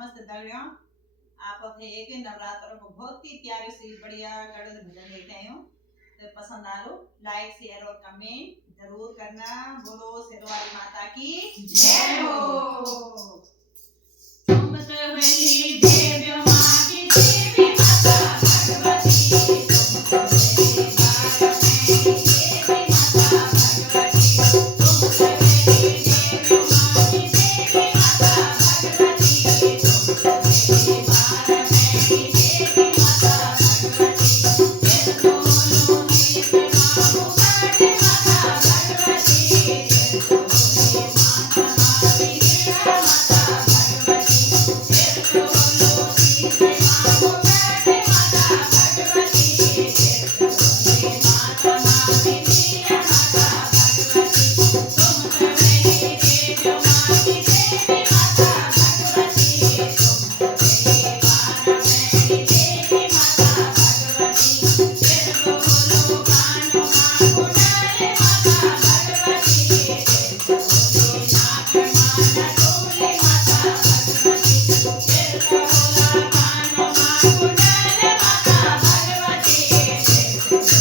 नमस्ते दगड़ियों। आप अपने एक नवरात्र को बहुत ही प्यारे से बढ़िया गढ़ भजन लेके आए हो, तो पसंद आ लो लाइक शेयर और कमेंट जरूर करना। बोलो शेरवाली माता की जय हो। तुम सवेली देवी माँ की देवी माता भगवती, तुम सवेली बार में देवी माता भगवती, तुम सवेली देवी माँ की देवी माता भगवती, तुम सवेली बार में देवी माता भगवती, तेरे बोलो नीत माँ पुकारे माता भगवती, तेरे बोलो माता मारी गिरा माता भगवती, तेरे बोलो नीत माँ पुकारे माता भगवती, तेरे बोलो माता मारी गिरा माता भगवती, तुम सवेली देवी माँ की देवी माता भगवती, तुम सवेली बार में देवी माता भगवती, तेरे बोलो कानो माँ पुकारे माता भगवती, तेरे बोलो नाक माना डोले माता भगवती, तेरे बोलो कानो माँ पुकारे माता भगवती, तेरे बोलो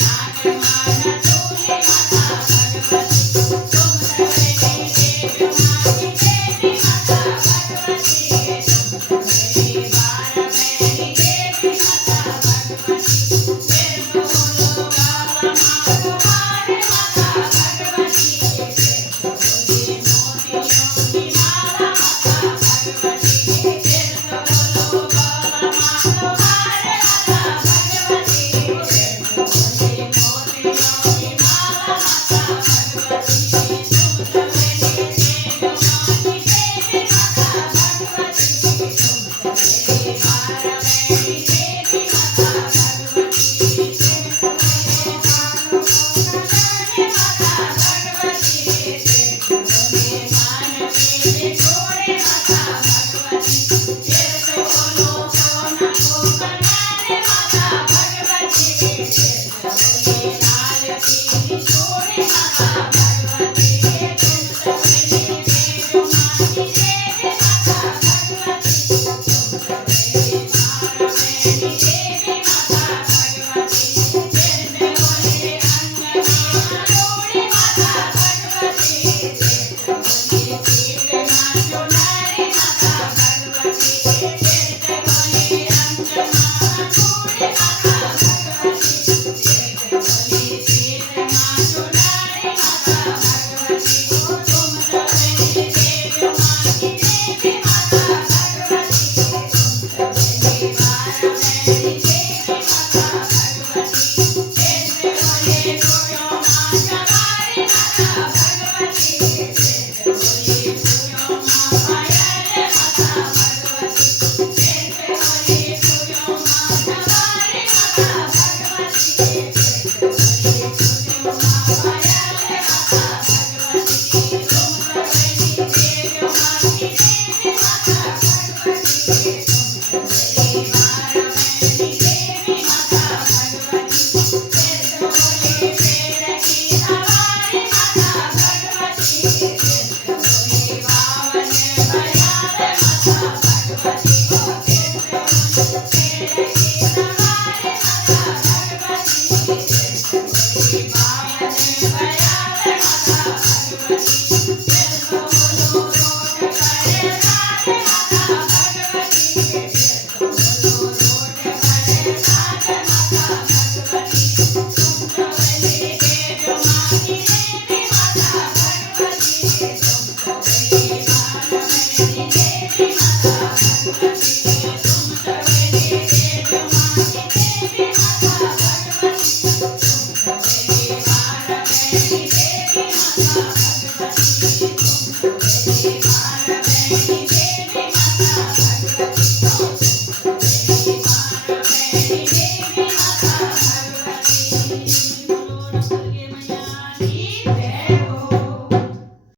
नाक माना डोले माता भगवती, तुम सवेली देवी माँ की देवी माता भगवती, तुम सवेली बार में देवी माता भगवती, तेरे बोलो गावा माँ तुम्हारे माता भगवती, तेरे बोलो मोतियों की माला माता भगवती, तेरे बोलो गावा माँ तुम्हारे माता भगवती, तेरे बोलो मोतियों की माला माता भगवती, तुम सवेली देवी माँ की देवी माता भगवती,